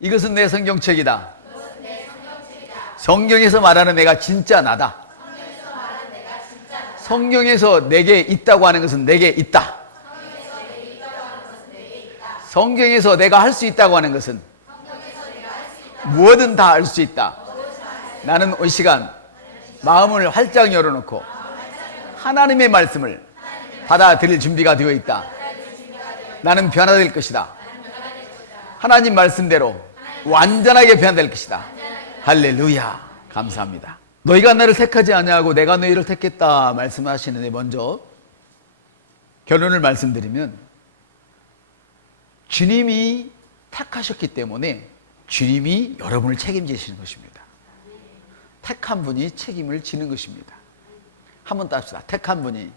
이것은 내 성경책이다. 성경에서 말하는 내가 진짜 나다. 성경에서 내게 있다고 하는 것은 내게 있다. 성경에서 내가 할 수 있다고 하는 것은 무엇든 다 할 수 있다. 나는 이 시간 마음을 활짝 열어놓고 하나님의 말씀을 받아들일 준비가 되어 있다. 나는 변화될 것이다. 하나님 말씀대로 완전하게 변화될 것이다. 할렐루야. 감사합니다. 너희가 나를 택하지 아니하고 내가 너희를 택했다 말씀하시는데, 먼저 결론을 말씀드리면 주님이 택하셨기 때문에 주님이 여러분을 책임지시는 것입니다. 택한 분이 책임을 지는 것입니다. 한번 따릅시다. 택한 분이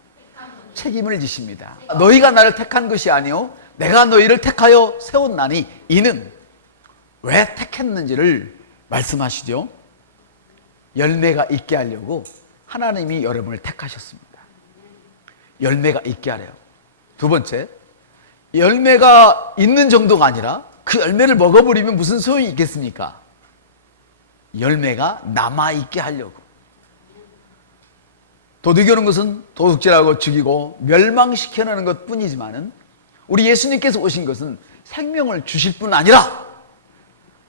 책임을 지십니다. 너희가 나를 택한 것이 아니요 내가 너희를 택하여 세웠나니, 이는 왜 택했는지를 말씀하시죠. 열매가 있게 하려고 하나님이 여러분을 택하셨습니다. 열매가 있게 하래요. 두 번째, 열매가 있는 정도가 아니라 그 열매를 먹어버리면 무슨 소용이 있겠습니까? 열매가 남아있게 하려고. 도둑이오는 것은 도둑질하고 죽이고 멸망시켜내는 것 뿐이지만은, 우리 예수님께서 오신 것은 생명을 주실 뿐 아니라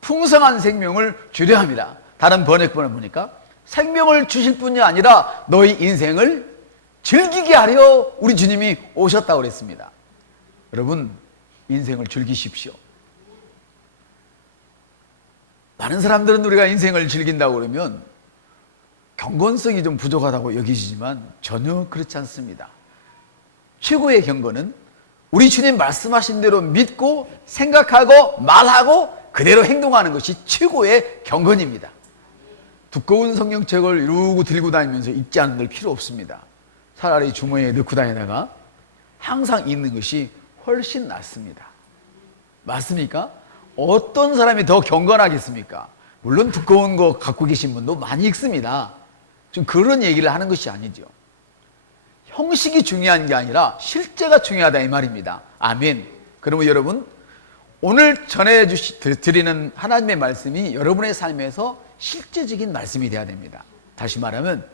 풍성한 생명을 주려 합니다. 다른 번역본을 보니까 생명을 주실 뿐이 아니라 너희 인생을 즐기게 하려 우리 주님이 오셨다고 그랬습니다. 여러분, 인생을 즐기십시오. 많은 사람들은 우리가 인생을 즐긴다고 그러면 경건성이 좀 부족하다고 여기시지만 전혀 그렇지 않습니다. 최고의 경건은 우리 주님 말씀하신 대로 믿고 생각하고 말하고 그대로 행동하는 것이 최고의 경건입니다. 두꺼운 성경책을 이러고 들고 다니면서 읽지 않는 걸 필요 없습니다. 차라리 주머니에 넣고 다니다가 항상 읽는 것이 훨씬 낫습니다. 맞습니까? 어떤 사람이 더 경건하겠습니까? 물론 두꺼운 거 갖고 계신 분도 많이 읽습니다. 지금 그런 얘기를 하는 것이 아니죠. 형식이 중요한 게 아니라 실제가 중요하다 이 말입니다. 아멘. 그러면 여러분, 오늘 전해드리는 하나님의 말씀이 여러분의 삶에서 실제적인 말씀이 되어야 됩니다. 다시 말하면,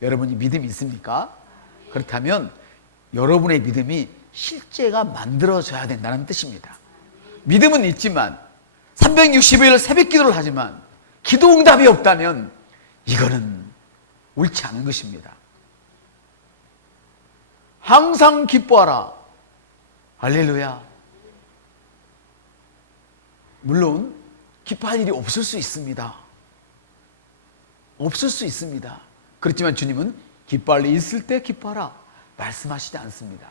여러분이 믿음이 있습니까? 그렇다면 여러분의 믿음이 실제가 만들어져야 된다는 뜻입니다. 믿음은 있지만 365일 새벽 기도를 하지만 기도 응답이 없다면 이거는 옳지 않은 것입니다. 항상 기뻐하라. 할렐루야. 물론 기뻐할 일이 없을 수 있습니다. 없을 수 있습니다. 그렇지만 주님은 기뻐할 일이 있을 때 기뻐하라 말씀하시지 않습니다.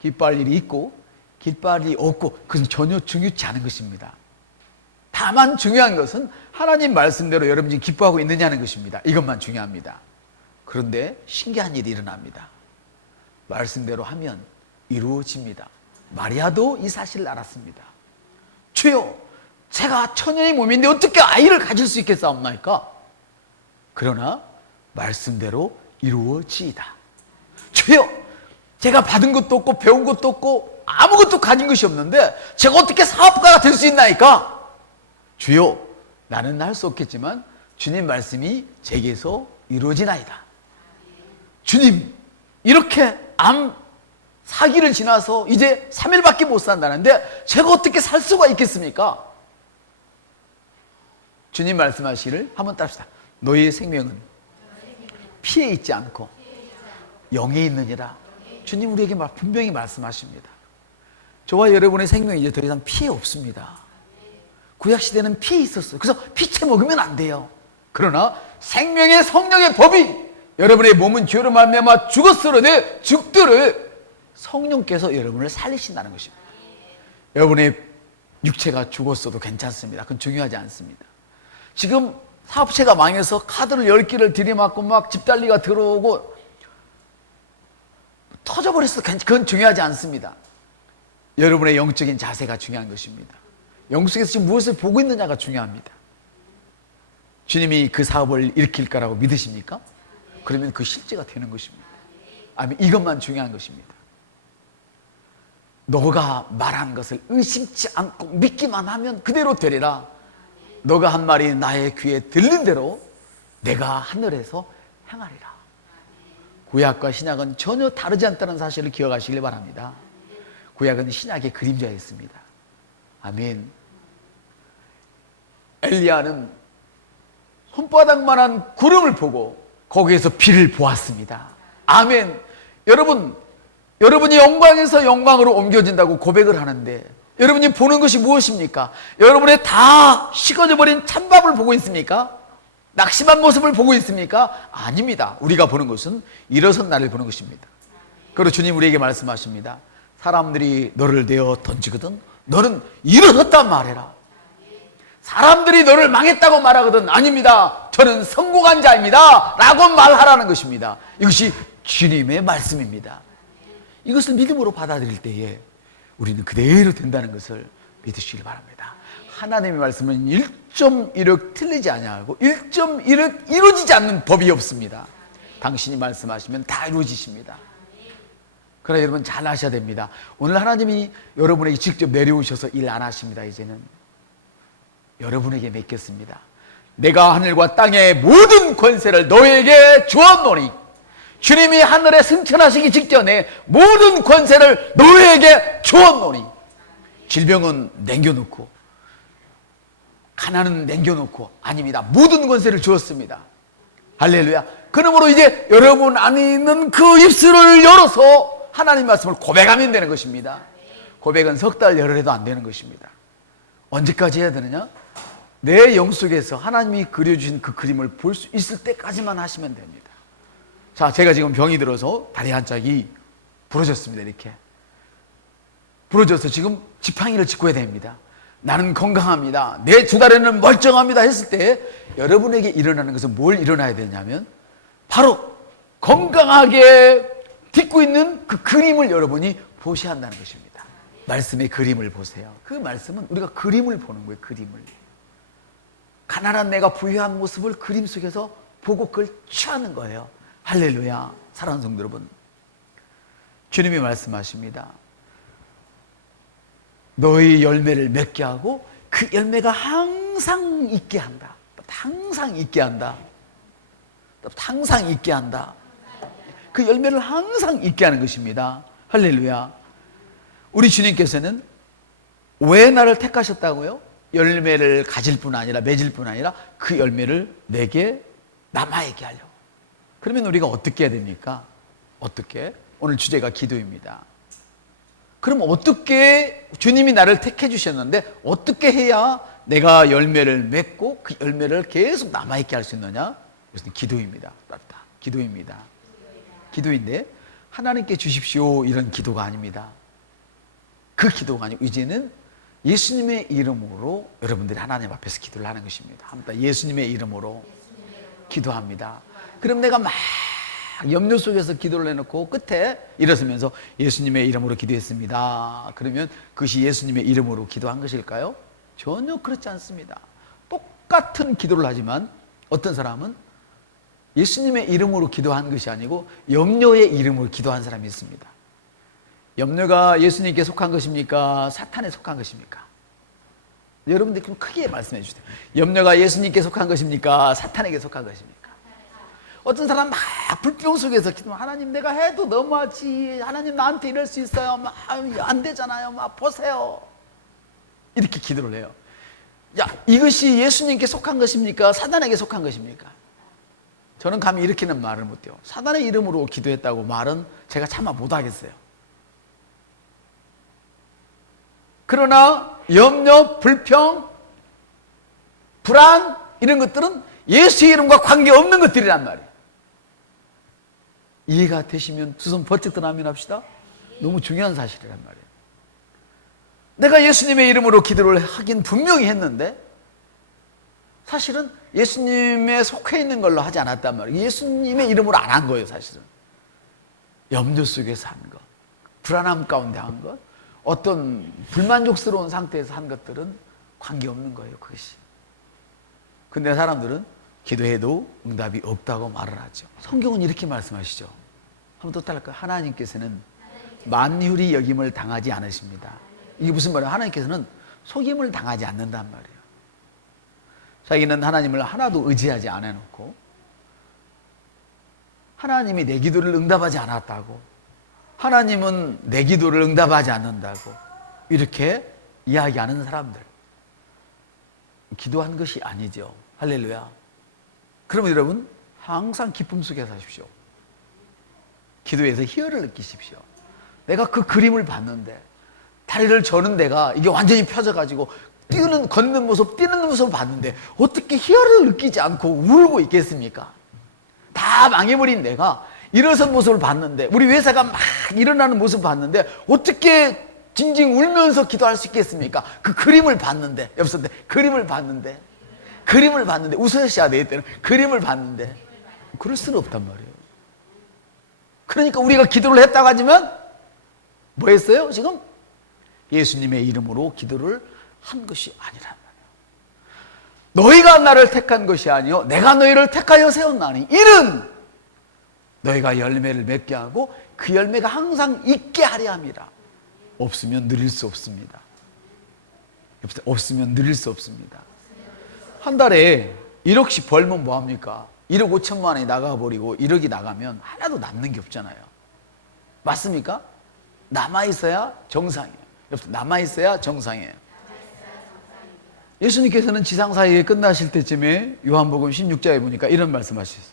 기뻐할 일이 있고 기뻐할 일이 없고 그것은 전혀 중요치 않은 것입니다. 다만 중요한 것은 하나님 말씀대로 여러분이 기뻐하고 있느냐는 것입니다. 이것만 중요합니다. 그런데 신기한 일이 일어납니다. 말씀대로 하면 이루어집니다. 마리아도 이 사실을 알았습니다. 주여, 제가 처녀의 몸인데 어떻게 아이를 가질 수 있겠사옵나이까? 그러나 말씀대로 이루어지이다. 주여, 제가 받은 것도 없고 배운 것도 없고 아무것도 가진 것이 없는데 제가 어떻게 사업가가 될 수 있나이까? 주여, 나는 할 수 없겠지만 주님 말씀이 제게서 이루어지나이다. 주님, 이렇게 암 사기를 지나서 이제 3일밖에 못 산다는데 제가 어떻게 살 수가 있겠습니까? 주님 말씀하시기를 한번 따릅시다. 너희의 생명은 피에 있지 않고 영에 있느니라. 주님 우리에게 분명히 말씀하십니다. 저와 여러분의 생명이 이제 더 이상 피에 없습니다. 구약시대는 피에 있었어요. 그래서 피채 먹으면 안 돼요. 그러나 생명의 성령의 법이 여러분의 몸은 죄로 말미암아 죽었으로되 죽들을 성령께서 여러분을 살리신다는 것입니다. 여러분의 육체가 죽었어도 괜찮습니다. 그건 중요하지 않습니다. 지금 사업체가 망해서 카드를 10개를 들이맞고 막 집달리가 들어오고 터져버렸어. 그건 중요하지 않습니다. 여러분의 영적인 자세가 중요한 것입니다. 영속에서 지금 무엇을 보고 있느냐가 중요합니다. 주님이 그 사업을 일으킬 거라고 믿으십니까? 그러면 그 실제가 되는 것입니다. 아멘. 이것만 중요한 것입니다. 너가 말한 것을 의심치 않고 믿기만 하면 그대로 되리라. 너가 한 말이 나의 귀에 들린 대로 내가 하늘에서 행하리라. 구약과 신약은 전혀 다르지 않다는 사실을 기억하시길 바랍니다. 구약은 신약의 그림자였습니다. 아멘. 엘리야는 손바닥만한 구름을 보고 거기에서 비를 보았습니다. 아멘. 여러분이 영광에서 영광으로 옮겨진다고 고백을 하는데 여러분이 보는 것이 무엇입니까? 여러분의 다 식어져 버린 찬밥을 보고 있습니까? 낙심한 모습을 보고 있습니까? 아닙니다. 우리가 보는 것은 일어선 나를 보는 것입니다. 그리고 주님 우리에게 말씀하십니다. 사람들이 너를 내어 던지거든 너는 일어섰단 말해라. 사람들이 너를 망했다고 말하거든 아닙니다. 저는 성공한 자입니다 라고 말하라는 것입니다. 이것이 주님의 말씀입니다. 이것을 믿음으로 받아들일 때에 우리는 그대로 된다는 것을 믿으시길 바랍니다. 하나님의 말씀은 1.1억 틀리지 아니하고 1.1억 이루어지지 않는 법이 없습니다. 당신이 말씀하시면 다 이루어지십니다. 그러나 여러분 잘 아셔야 됩니다. 오늘 하나님이 여러분에게 직접 내려오셔서 일 안 하십니다. 이제는 여러분에게 맡겼습니다. 내가 하늘과 땅의 모든 권세를 너에게 주었노니 주님이 하늘에 승천하시기 직전에 모든 권세를 너에게 주었노니 질병은 남겨놓고 가난은 남겨놓고 아닙니다. 모든 권세를 주었습니다. 할렐루야. 그러므로 이제 여러분 안에 있는 그 입술을 열어서 하나님 말씀을 고백하면 되는 것입니다. 고백은 석 달 열흘 해도 안 되는 것입니다. 언제까지 해야 되느냐? 내 영속에서 하나님이 그려주신 그 그림을 볼 수 있을 때까지만 하시면 됩니다. 자, 제가 지금 병이 들어서 다리 한 짝이 부러졌습니다. 이렇게 부러져서 지금 지팡이를 짚고야 됩니다. 나는 건강합니다. 내 두 다리는 멀쩡합니다 했을 때 여러분에게 일어나는 것은 뭘 일어나야 되냐면 바로 건강하게 딛고 있는 그 그림을 여러분이 보셔야 한다는 것입니다. 말씀의 그림을 보세요. 그 말씀은 우리가 그림을 보는 거예요. 그림을. 가난한 내가 부유한 모습을 그림 속에서 보고 그걸 취하는 거예요. 할렐루야. 사랑하는 성도 여러분, 주님이 말씀하십니다. 너의 열매를 맺게 하고 그 열매가 항상 있게 한다. 항상 있게 한다. 항상 있게 한다. 그 열매를 항상 있게 하는 것입니다. 할렐루야. 우리 주님께서는 왜 나를 택하셨다고요? 열매를 가질 뿐 아니라 맺을 뿐 아니라 그 열매를 내게 남아있게 하려고. 그러면 우리가 어떻게 해야 됩니까? 어떻게? 오늘 주제가 기도입니다. 그럼 어떻게 주님이 나를 택해 주셨는데 어떻게 해야 내가 열매를 맺고 그 열매를 계속 남아있게 할 수 있느냐? 그것은 기도입니다. 기도입니다. 기도인데 하나님께 주십시오 이런 기도가 아닙니다. 그 기도가 아니고 이제는 예수님의 이름으로 여러분들이 하나님 앞에서 기도를 하는 것입니다. 한번 예수님의 이름으로 기도합니다. 그럼 내가 막 염려 속에서 기도를 해놓고 끝에 일어서면서 예수님의 이름으로 기도했습니다. 그러면 그것이 예수님의 이름으로 기도한 것일까요? 전혀 그렇지 않습니다. 똑같은 기도를 하지만 어떤 사람은 예수님의 이름으로 기도한 것이 아니고 염려의 이름으로 기도한 사람이 있습니다. 염려가 예수님께 속한 것입니까? 사탄에 속한 것입니까? 여러분들 좀 크게 말씀해 주세요. 염려가 예수님께 속한 것입니까? 사탄에게 속한 것입니까? 어떤 사람 막 불평 속에서 기도, 하나님 내가 해도 너무하지, 하나님 나한테 이럴 수 있어요, 막 안 되잖아요, 막 보세요, 이렇게 기도를 해요. 야, 이것이 예수님께 속한 것입니까? 사탄에게 속한 것입니까? 저는 감히 이렇게는 말을 못해요. 사탄의 이름으로 기도했다고 말은 제가 차마 못하겠어요. 그러나 염려, 불평, 불안 이런 것들은 예수의 이름과 관계없는 것들이란 말이에요. 이해가 되시면 두 손 번쩍 들어 아멘 합시다. 너무 중요한 사실이란 말이에요. 내가 예수님의 이름으로 기도를 하긴 분명히 했는데 사실은 예수님에 속해 있는 걸로 하지 않았단 말이에요. 예수님의 이름으로 안 한 거예요. 사실은 염려 속에서 한 것, 불안함 가운데 한 것, 어떤 불만족스러운 상태에서 한 것들은 관계없는 거예요. 그것이. 근데 사람들은 기도해도 응답이 없다고 말을 하죠. 성경은 이렇게 말씀하시죠. 한번 더 따라할까요? 하나님께서는 만휼히 여김을 당하지 않으십니다. 이게 무슨 말이에요? 하나님께서는 속임을 당하지 않는단 말이에요. 자기는 하나님을 하나도 의지하지 않아놓고 하나님이 내 기도를 응답하지 않았다고, 하나님은 내 기도를 응답하지 않는다고 이렇게 이야기하는 사람들, 기도한 것이 아니죠. 할렐루야. 그러면 여러분 항상 기쁨 속에 사십시오. 기도에서 희열을 느끼십시오. 내가 그 그림을 봤는데 다리를 저는 데가 이게 완전히 펴져가지고 걷는 모습, 뛰는 모습을 봤는데 어떻게 희열을 느끼지 않고 울고 있겠습니까? 다 망해버린 내가 일어선 모습을 봤는데, 우리 회사가 막 일어나는 모습을 봤는데 어떻게 징징 울면서 기도할 수 있겠습니까? 그 그림을 봤는데, 옆선데 그림을 봤는데 웃으셔야 돼. 이때는 그림을 봤는데 그럴 수는 없단 말이에요. 그러니까 우리가 기도를 했다고 하지만 뭐 했어요? 지금 예수님의 이름으로 기도를 한 것이 아니란 말이에요. 너희가 나를 택한 것이 아니요 내가 너희를 택하여 세웠나니 이는 너희가 열매를 맺게 하고 그 열매가 항상 있게 하려 함이라. 없으면 누릴 수 없습니다. 없으면 누릴 수 없습니다. 한 달에 1억씩 벌면 뭐합니까? 1억 5천만 원이 나가버리고 1억이 나가면 하나도 남는 게 없잖아요. 맞습니까? 남아있어야 정상이에요. 남아있어야 정상이에요. 예수님께서는 지상사역이 끝나실 때쯤에 요한복음 16장에 보니까 이런 말씀하셨어요.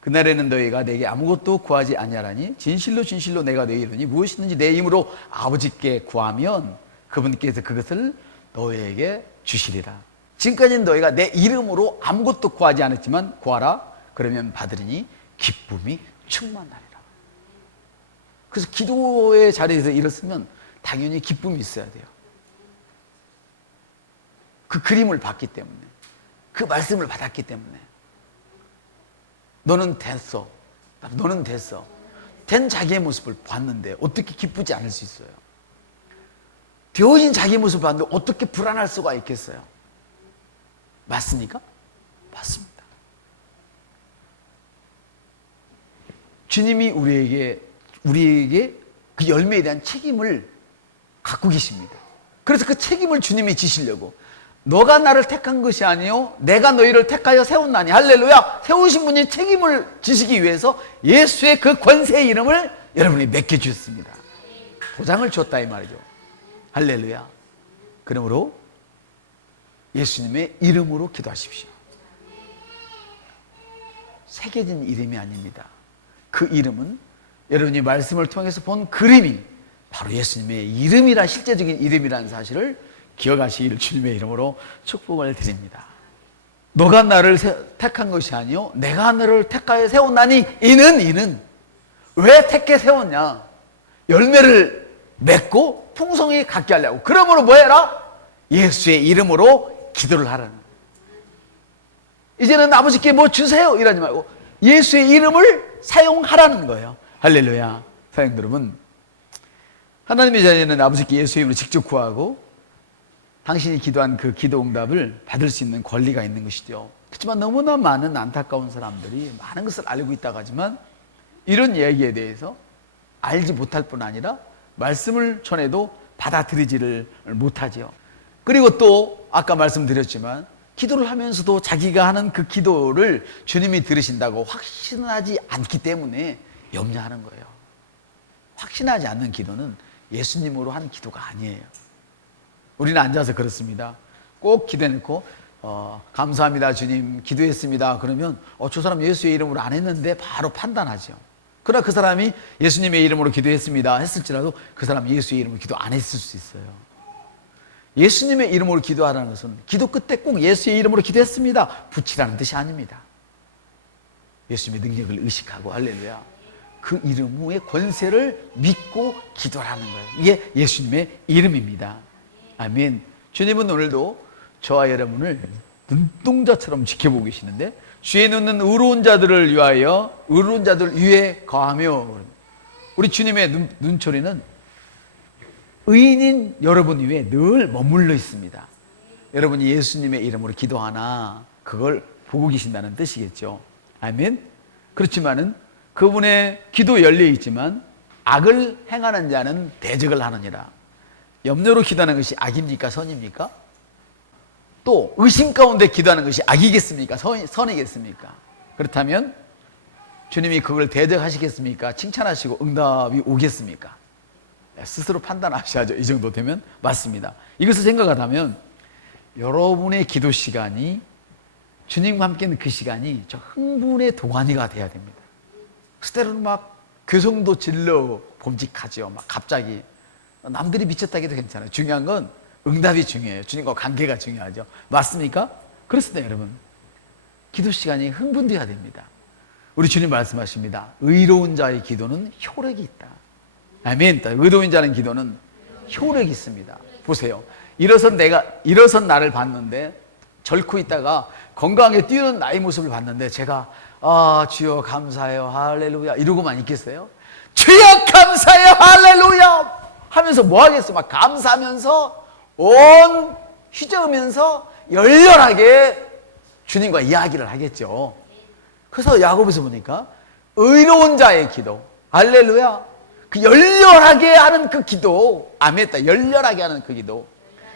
그날에는 너희가 내게 아무것도 구하지 아니하라니 진실로 진실로 내가 너희에게 이르노니 무엇이든지 내 이름으로 아버지께 구하면 그분께서 그것을 너희에게 주시리라. 지금까지는 너희가 내 이름으로 아무것도 구하지 않았지만 구하라 그러면 받으리니 기쁨이 충만하리라. 그래서 기도의 자리에서 일었으면 당연히 기쁨이 있어야 돼요. 그 그림을 봤기 때문에, 그 말씀을 받았기 때문에. 너는 됐어. 너는 됐어. 된 자기의 모습을 봤는데 어떻게 기쁘지 않을 수 있어요? 되어진 자기의 모습을 봤는데 어떻게 불안할 수가 있겠어요? 맞습니까? 맞습니다. 주님이 우리에게 그 열매에 대한 책임을 갖고 계십니다. 그래서 그 책임을 주님이 지시려고, 너가 나를 택한 것이 아니요 내가 너희를 택하여 세웠나니, 할렐루야. 세우신 분이 책임을 지시기 위해서 예수의 그 권세의 이름을 여러분이 맡겨주셨습니다. 도장을 줬다 이 말이죠. 할렐루야. 그러므로 예수님의 이름으로 기도하십시오. 새겨진 이름이 아닙니다. 그 이름은 여러분이 말씀을 통해서 본 그림이 바로 예수님의 이름이라, 실제적인 이름이라는 사실을 기억하시기를 주님의 이름으로 축복을 드립니다. 너가 나를 택한 것이 아니요 내가 너를 택하여 세웠나니 이는 왜 택해 세웠냐? 열매를 맺고 풍성히 갖게 하려고. 그러므로 뭐 해라? 예수의 이름으로 기도를 하라는 거예요. 이제는 아버지께 뭐 주세요 이러지 말고 예수의 이름을 사용하라는 거예요. 할렐루야. 사랑하는 여러분, 하나님의 자녀는 아버지께 예수의 이름으로 직접 구하고 당신이 기도한 그 기도 응답을 받을 수 있는 권리가 있는 것이죠. 그렇지만 너무나 많은 안타까운 사람들이 많은 것을 알고 있다고 하지만 이런 이야기에 대해서 알지 못할 뿐 아니라 말씀을 전해도 받아들이지를 못하죠. 그리고 또 아까 말씀드렸지만 기도를 하면서도 자기가 하는 그 기도를 주님이 들으신다고 확신하지 않기 때문에 염려하는 거예요. 확신하지 않는 기도는 예수님으로 한 기도가 아니에요. 우리는 앉아서 그렇습니다. 꼭 기도해놓고 감사합니다 주님, 기도했습니다. 그러면 저 사람 예수의 이름으로 안 했는데 바로 판단하죠. 그러나 그 사람이 예수님의 이름으로 기도했습니다 했을지라도 그 사람 예수의 이름으로 기도 안 했을 수 있어요. 예수님의 이름으로 기도하라는 것은 기도 끝에 꼭 예수의 이름으로 기도했습니다 붙이라는 뜻이 아닙니다. 예수님의 능력을 의식하고, 할렐루야, 그 이름의 권세를 믿고 기도하라는 거예요. 이게 예수님의 이름입니다. 아멘. 주님은 오늘도 저와 여러분을 눈동자처럼 지켜보고 계시는데, 주에 놓는 의로운 자들을 위하여 의로운 자들 위에 거하며, 우리 주님의 눈초리는 의인인 여러분 위에 늘 머물러 있습니다. 여러분이 예수님의 이름으로 기도하나 그걸 보고 계신다는 뜻이겠죠. 아멘. 그렇지만은 그분의 기도 열려 있지만 악을 행하는 자는 대적을 하느니라. 염려로 기도하는 것이 악입니까? 선입니까? 또 의심 가운데 기도하는 것이 악이겠습니까? 선이겠습니까? 그렇다면 주님이 그걸 대적하시겠습니까? 칭찬하시고 응답이 오겠습니까? 스스로 판단하셔야죠. 이 정도 되면 맞습니다. 이것을 생각하다면 여러분의 기도 시간이, 주님과 함께 있는 그 시간이 저 흥분의 동안이가 돼야 됩니다. 그때로는 막 교성도 질러 봄직하죠. 막 갑자기 남들이 미쳤다 해도 괜찮아요. 중요한 건 응답이 중요해요. 주님과 관계가 중요하죠. 맞습니까? 그렇습니다, 여러분. 기도 시간이 흥분돼야 됩니다. 우리 주님 말씀하십니다. 의로운 자의 기도는 효력이 있다. 아멘. 의로운 자의 기도는 효력이 있습니다. 보세요. 일어선 나를 봤는데, 절코 있다가 건강하게 뛰는 나의 모습을 봤는데, 제가 주여 감사해요 할렐루야 이러고만 있겠어요? 주여 감사해요 할렐루야 하면서 뭐 하겠어요? 막 감사하면서 온 휘저으면서 열렬하게 주님과 이야기를 하겠죠. 그래서 야고보서 보니까 의로운 자의 기도, 할렐루야, 그 열렬하게 하는 그 기도, 아멘, 열렬하게 하는 그 기도,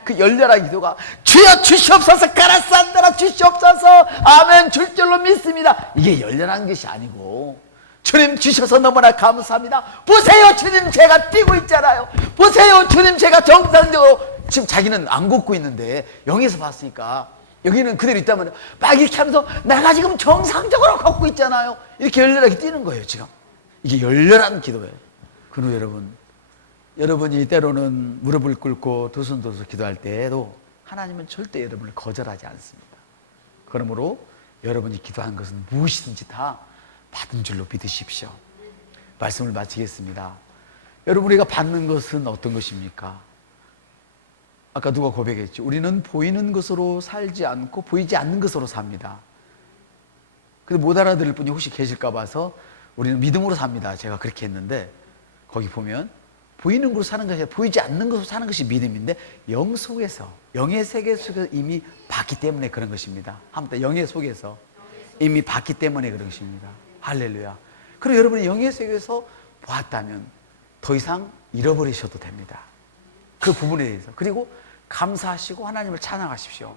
그 열렬한 기도가 주여 주시옵소서, 가라산다라 주시옵소서, 아멘, 줄 줄로 믿습니다. 이게 열렬한 것이 아니고, 주님 주셔서 너무나 감사합니다. 보세요 주님 제가 뛰고 있잖아요. 보세요 주님 제가 정상적으로, 지금 자기는 안 걷고 있는데 영에서 봤으니까 여기는 그대로 있다면 막 이렇게 하면서 내가 지금 정상적으로 걷고 있잖아요. 이렇게 열렬하게 뛰는 거예요. 지금 이게 열렬한 기도예요. 그리고 여러분이 때로는 무릎을 꿇고 두 손 들어서 기도할 때에도 하나님은 절대 여러분을 거절하지 않습니다. 그러므로 여러분이 기도한 것은 무엇이든지 다 받은 줄로 믿으십시오. 말씀을 마치겠습니다. 여러분, 우리가 받는 것은 어떤 것입니까? 아까 누가 고백했죠. 우리는 보이는 것으로 살지 않고 보이지 않는 것으로 삽니다. 근데 못 알아들을 분이 혹시 계실까 봐서 우리는 믿음으로 삽니다. 제가 그렇게 했는데, 거기 보면 보이는 것으로 사는 것이 아니라 보이지 않는 것으로 사는 것이 믿음인데, 영 속에서, 영의 세계 속에서 이미 봤기 때문에 그런 것입니다. 한번 영의 속에서 이미 봤기 때문에 그런 것입니다. 할렐루야. 그리고 여러분이 영의 세계에서 보았다면 더 이상 잃어버리셔도 됩니다. 그 부분에 대해서. 그리고 감사하시고 하나님을 찬양하십시오.